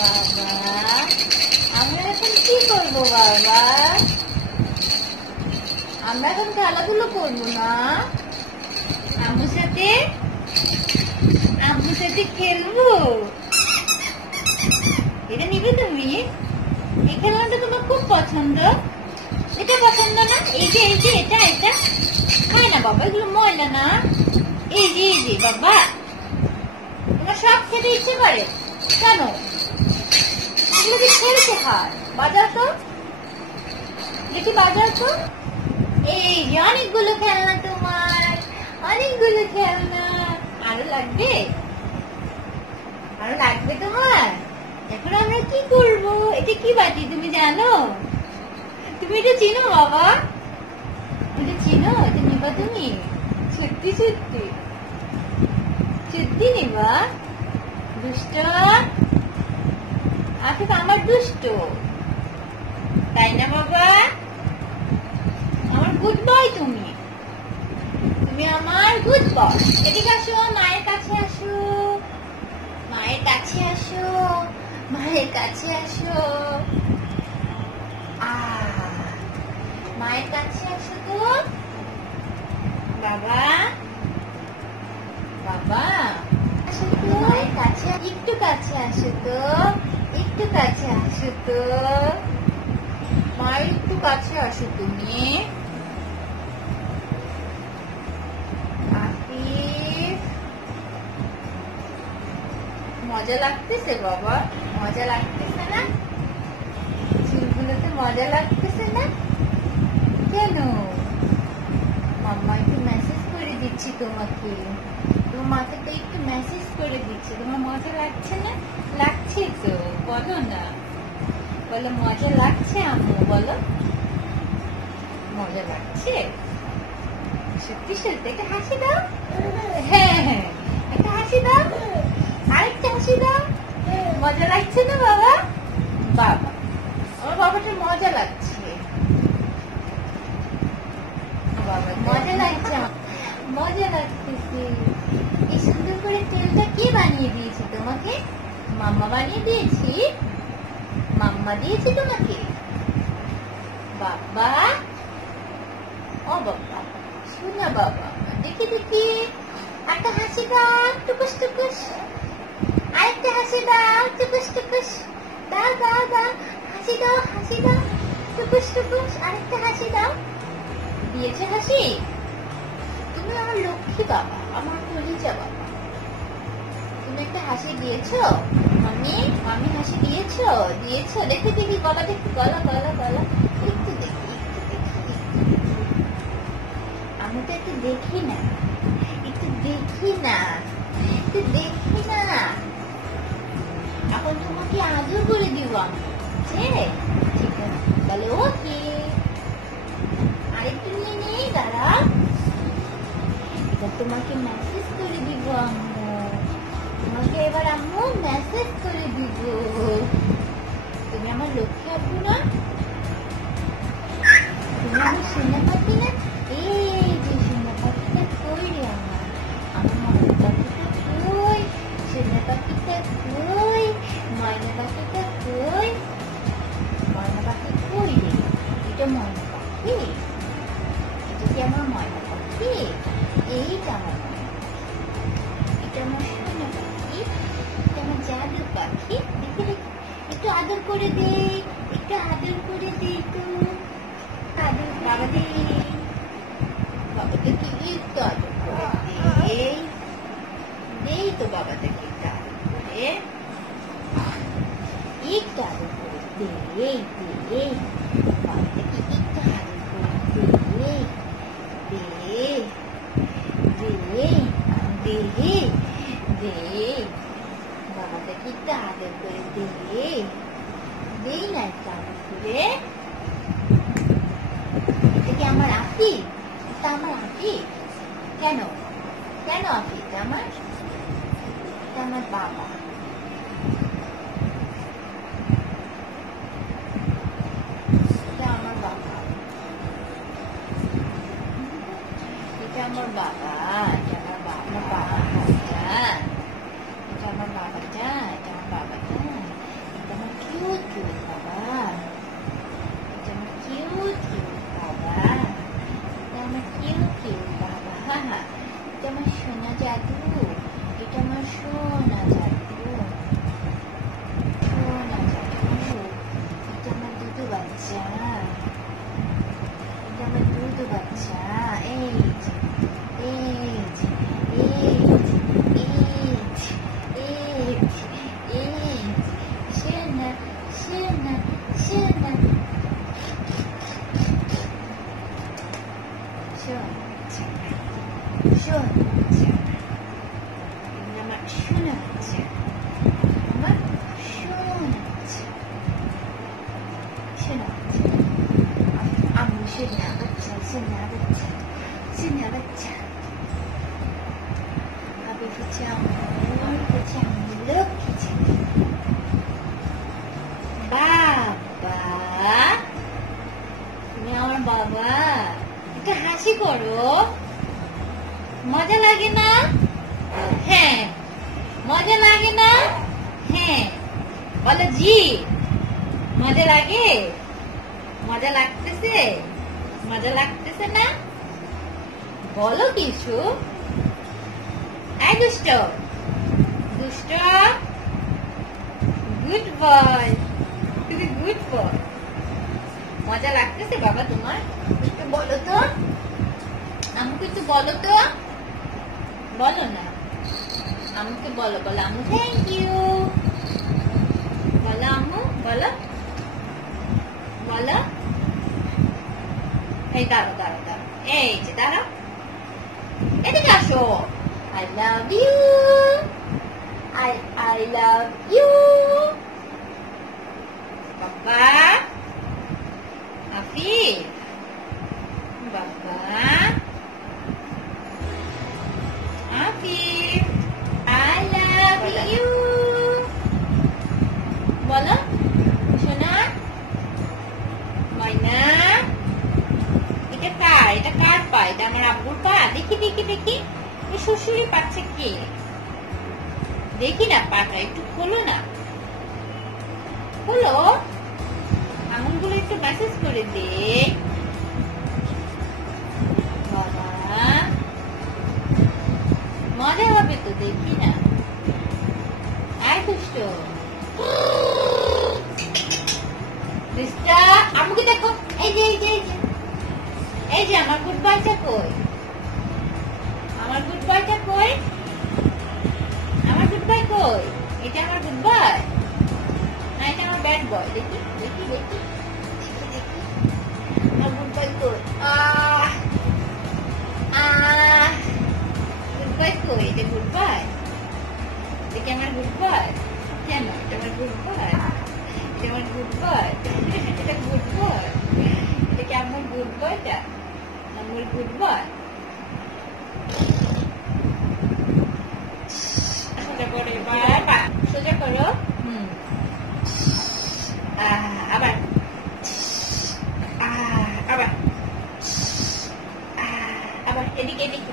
বাবা, আমরা এখন কি করবো বাবা? আমরা এখন খেলাধুলো করবো না, আম্মুর সাথে খেলবো। এটা নিবে তুমি? এই খেলনাটা তোমার খুব পছন্দ। এটা পছন্দ না? এই যে এটা খায় না বাবা, এগুলো ময়লা না। এই যে বাবা, তোমার সব খেতে ইচ্ছে করে কেন? এগুলো কি খেলতে হয়? বাজাও তো দেখি, বাজাও তো। এই যে অনেকগুলো খেলনা তোমার, অনেকগুলো খেলনা। আরো লাগবে? আরো লাগবে তোমার? এখন আমরা কি করবো? এটা কি বাটি তুমি জানো? তুমি এটা চিনো বাবা? এটা চিনো? এটা নিবা তুমি? সত্যি নিবা? দুষ্ট আফিফ আমার দুষ্ট, তাই না বাবা? আমার গুড বয় তুমি আমার গুড বয়। এদিকে আসো, মায়ের কাছে আসো, মায়ের কাছে আসো, মায়ের কাছে আসো। মায়ের কাছে আসো তো বাবা, বাবা আসো তো মায়ের কাছে, একটু কাছে আসো তো, একটু কাছে আসো তো মায়ের, একটু কাছে আসো তুমি। আফিফ, মজা লাগতেছে বাবা? মজা লাগতেছে না? চুলগুলোতে মজা লাগতেছে না কেন? মাম্মা একটু মেসেজ করে দিচ্ছি তোমাকে, তোমাকে তো একটু মেসেজ করে দিচ্ছি। তোমার মজা লাগছে না? লাগছে তো, বলো না, বলো মজা লাগছে আম্মু, বলো মজা লাগছে। সত্যি একটা হাসি দাও। হ্যাঁ, একটা হাসি দাও, আরেকটা হাসি দাও। মজা লাগছে না বাবা? বাবা, আমার বাবাটা মজা লাগছে। মজা লাগছে, মজা লাগতেছে। এই সুন্দর করে তেলটা কে বানিয়ে দিয়েছে তোমাকে? মাম্মা বানিয়ে দিয়েছি? মাম্মা দিয়েছি তোমাকে? বাবা, ও বাবা, শোনা বাবা, দেখি একটা হাসি দাও, টুকুস টুকুস। আরেকটা হাসি দাও, টুকুস টুকুস। দাও হাসি দাও, টুকুস টুকুস। আরেকটা হাসি দাও। দিয়েছে হাসি? তুমি আমার লক্ষ্মী বাবা, আমার কলিজা বাবা। তুমি একটা হাসি দিয়েছো মামি? মামি হাসি দিয়েছো? দেখি গলা, দেখি গলা, একটু দেখি। আমি তো একটু দেখি না, এখন তোমাকে আদর করে দিব আমি, ঠিক আছে? তাহলে ওকে, আরেকটু নিয়ে নেই, দাঁড়া। এটা তোমাকে মেসেজ করে দিব আম্মু, তোমাকে এবার আম্মু মেসেজ করে দিব। তুমি আমার লক্ষ্মী আব্বু না? তুমি আমার সোনা পাখি না? এই যে সোনা পাখিটা কই রে আমার ময়না পাখিটা কই? সোনা পাখিটা কই? ময়না পাখিটা কই? ময়না পাখি কই রে? এটা ময়না পাখি? এটা কি আমার ময়না পাখি? এইটা আমার ময়না পাখি, এটা আমার সোনা পাখি, এটা আমার জাদু পাখি। দেখি একটু আদর করে দে, একটু আদর করে দে, একটু আদর। বাবাকে একটু আদর করে দেই তো, বাবাকে একটু আদর করে, একটু আদর করে দে, বাবাকে একটু আদর করে দে, বাবাকে একটু আদর করে দেই না, একটু আদর করে। এটা কি আমার আফি? এটা আমার আফি? কেন আফি? এটা আমার বাবা। এটা আমার বাবা, এটা আমার বাবা, এটা আমার বাবাটা, এটা আমার বাবাটা, এটা আমার বাবাটা, লাগে না? হ্যাঁ। মজা লাগে না? হ্যাঁ। বলো জি। মজা লাগে? মজা লাগতেছে? মজা লাগতেছে না? বলো কিছু। এই দুষ্ট, দুষ্ট, গুড বয়, তুমি গুড বয়। মজা লাগতেছে বাবা তোমার? একটু বলো তো, আমাকে একটু বলো তো, বলো না, আমাকে বলো, বলো আম্মু থ্যাংক ইউ, বলো আম্মু, বলো, বলো। এই দাঁড়ো দাঁড়ো দাঁড়ো, এই যে দাঁড়াও, এদিকে আসো। I love you. I love you. Baba. Afif. Baba. Afif. I love you. বলো সোনা ময়না। এটা কার? এটা কার পা? এটা আমার আব্বুর পা। দেখি দেখি দেখি, শ্বশুরি পাচ্ছে কে? দেখি না পাটা, একটু খোলো না, খোলো, আঙুলগুলো একটু মেসেজ করে দে বাবা। মজা হবে তো, দেখি না। আয় দুষ্ট, আমাকে দেখো, এই যে এই যে এই যে এই যে আমার গুড বয়টা কই? আমার গুড বয়টা কই? আমার গুড বয় কই? এটা আমার গুড বয় না এটা আমার ব্যাড বয়? দেখি দেখি দেখি দেখি, আমার গুড বয় কই? গুড বয় কই? এটা গুড বয়? এটা কি আমার গুড বয়? কেন এটা আমার গুড বয়? এটা আমার গুড বয়? এটা গুড বয়? এটা কি আমার গুড বয়টা? আমার গুড বয়? সোজা করো, এবার সোজা করো। আবার আবার আবার এদিকে এদিকে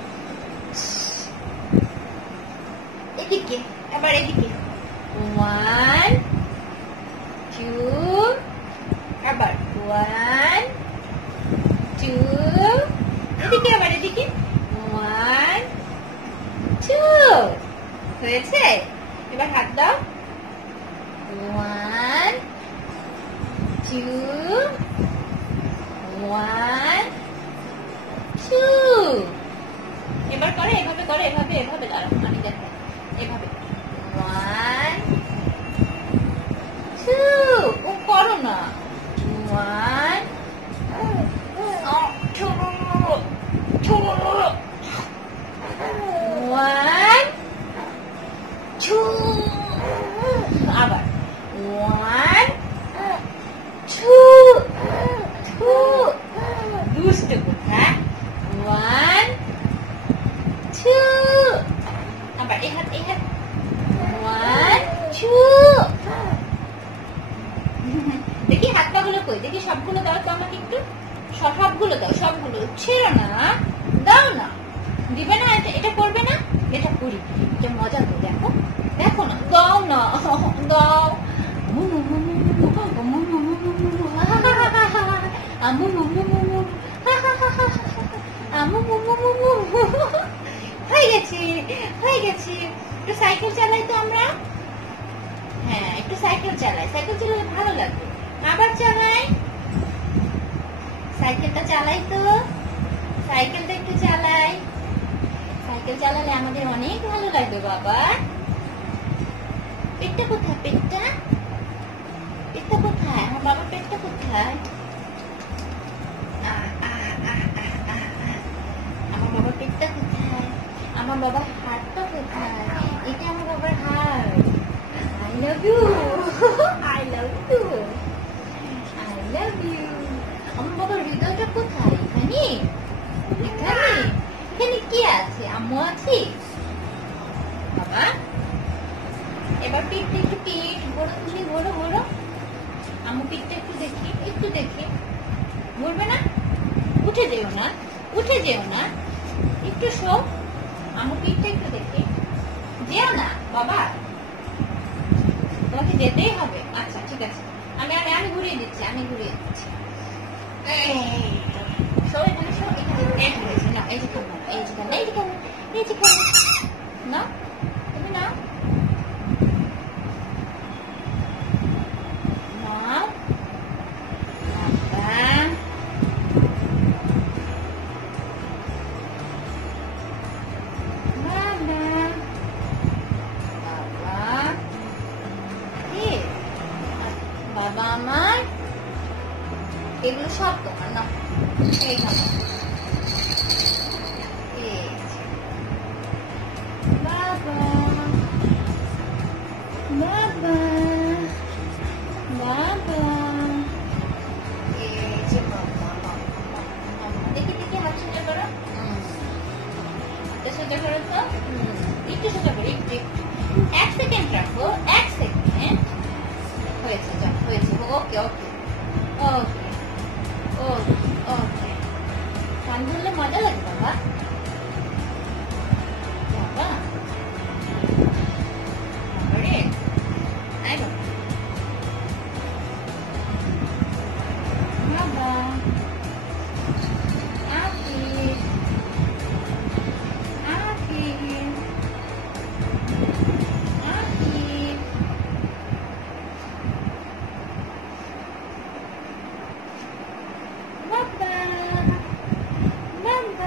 এদিকে, আবার এদিকে। 1 2, আবার 1 2, এদিকে আবার এদিকে 1 2, হয়েছে? এবার হাত দাও। 1 2 1 2, এবার করো, এভাবে করো, এভাবে এভাবে দাঁড়াও, আমি দেখো, এভাবে 1 2, ও করো না। 1 2 1 2, আবার 1 2 2, দুষ্ট কোথায়? 1 2, আবার এই হাত 1 2, দেখি হাত পা গুলো কই? দেখি সবগুলো দাও তো আমাকে একটু, সবগুলো দাও, সবগুলো ছেড়ো না, দাও না, দিবে না? এটা করবে না? এটা করি, এটা মজা তো, দেখো দেখো না, দাও না, দাও। হয়ে গেছে হয়ে গেছে। একটু সাইকেল চালাই তো আমরা, হ্যাঁ একটু সাইকেল চালাই, সাইকেল চালালে ভালো লাগবে। আবার চালাই, সাইকেলটা চালাই তো, সাইকেলটা একটু চালাই, সাইকেল চালালে আমাদের অনেক ভালো লাগবে বাবা। পেটটা কোথায়? পেটটা পেটটা কোথায়? আমার বাবার পেটটা কোথায়? আমার বাবার পেটটা কোথায়? আমার বাবার হাতটা কোথায়? এটা আমার বাবার হাত। I love you. I love you. I love you. আমার বাবার হৃদয়টা কোথায়? এখানে? এখানে? এখানে কি আছে? আম্মু আছি? বাবা এবার পিঠ একটু পিঠ, যেতেই হবে। আচ্ছা ঠিক আছে, আমি আমি আমি ঘুরিয়ে দিচ্ছি, আমি ঘুরিয়ে দিচ্ছি। সবাই বলে না, এই যে খাবো, এই যে খাবো, এই যে খাবো, এই যে খাবো না, তুমি না বাবা আমার, এগুলো সব তোমার না, এই খাবো, বাবা বাবা বাবা, এই যে বাবা, দেখি দেখি হাত সোজা করো, হাতটা সোজা করো তো, একটু সোজা করো, একটু 1 সেকেন্ড রাখো, 1 সেকেন্ড, হয়েছে যাও, হয়েছে, ওকে ওকে ওকে ওকে ওকে। কান ধরলে মজা লাগে বাবা, বাবা রে, আই বাবা, আকি আকি আকি, বাবা বাবা,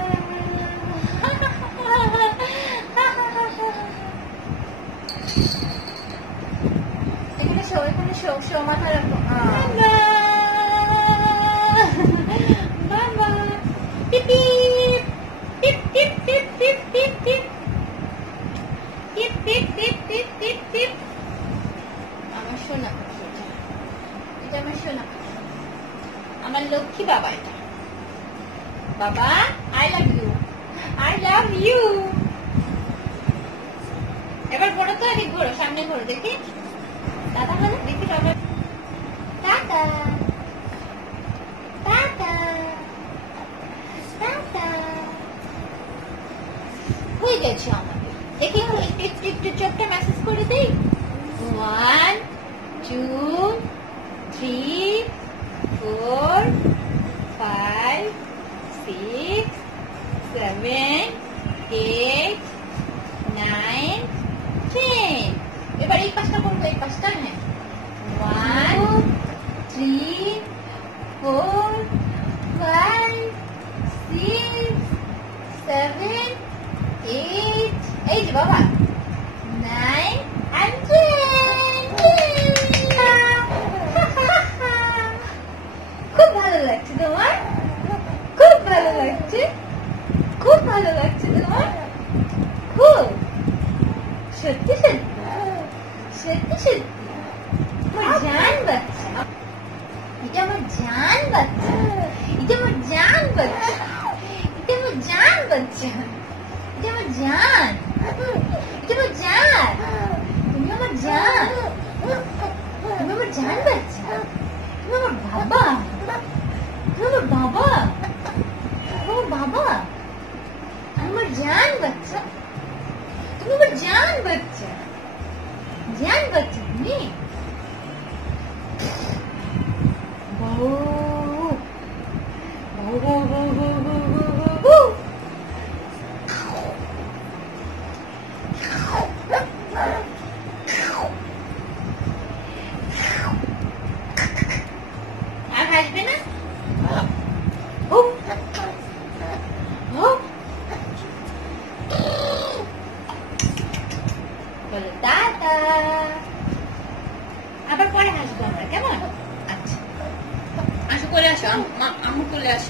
এখানে শো, এখানে শো, শো মাথা রাখো, বাবা টিপ টিপ টিপ টিপ টিপ টিপ টিপ টিপ টিপ টিপ টিপ টিপ টিপ, আমার সোনা পাখি, এটা আমার সোনা পাখি, আমার লক্ষ্মী বাবা, এটা বাবা, I love you, I love you. এবার ঘোরো তো, এদিক ঘোরো, সামনে ঘোরো, দেখি দাদা হলো, দেখি বাবা, টাটা টাটা টাটা, হয়ে গেছে আমাদের, দেখি একটু চোখটা মেসেজ করে দিই, 1 2 3 4 5 6 7 8 9 10, এবার এই পাশটা করবো, এই পাশটা, হ্যাঁ, 1 3 4 5 6 7 8, এই যে বাবা, 9 and 10, খুব ভালো লাগছে তোমার, খুব ভালো লাগছে, খুব ভালো লাগছে তোমার, খুব সত্যি সত্যি সত্যি সত্যি, আমার জান বাচ্চা, এটা আমার জান বাচ্চা, এটা আমার জান বাচ্চা, এটা আমার জান বাচ্চা, এটা আমার জান, এটা আমার জান, তুমি আমার জান, তুমি আমার জান বাচ্চা, তুমি আমার বাবা, তুমি আমার বাবা, তুমি আমার বাবা, আমার জান বাচ্চা, তুমি আমার জান বাচ্চা, জান বাচ্চা তুমি, আর হাসবে না, বলো টাটা, আবার পরে হাসবো আমরা, কেমন? আচ্ছা আসো, করে আসো, আম্মু কোলে আসো।